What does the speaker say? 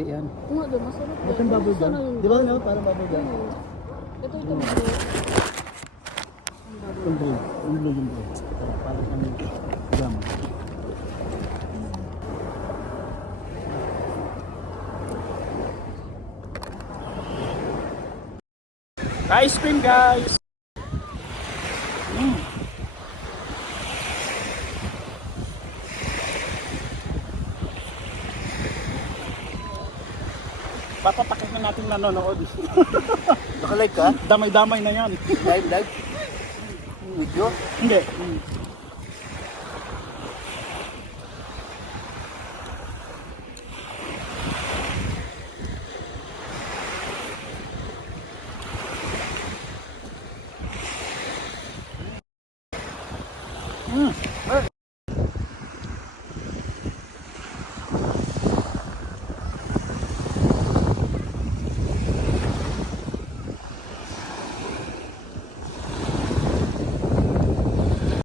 Di yan. Nga doon, masarap yan. Ito yung bubble Gusto gum. na yung Di ba ano? Parang bubble gum. Ito yung bubble. Yung bro. Yung bro, yung bro. Parang kami gum. Ice cream, guys! Papatakit na natin nanonood. Naka-like ka? Damay-damay na yan. Live? Video? Hindi.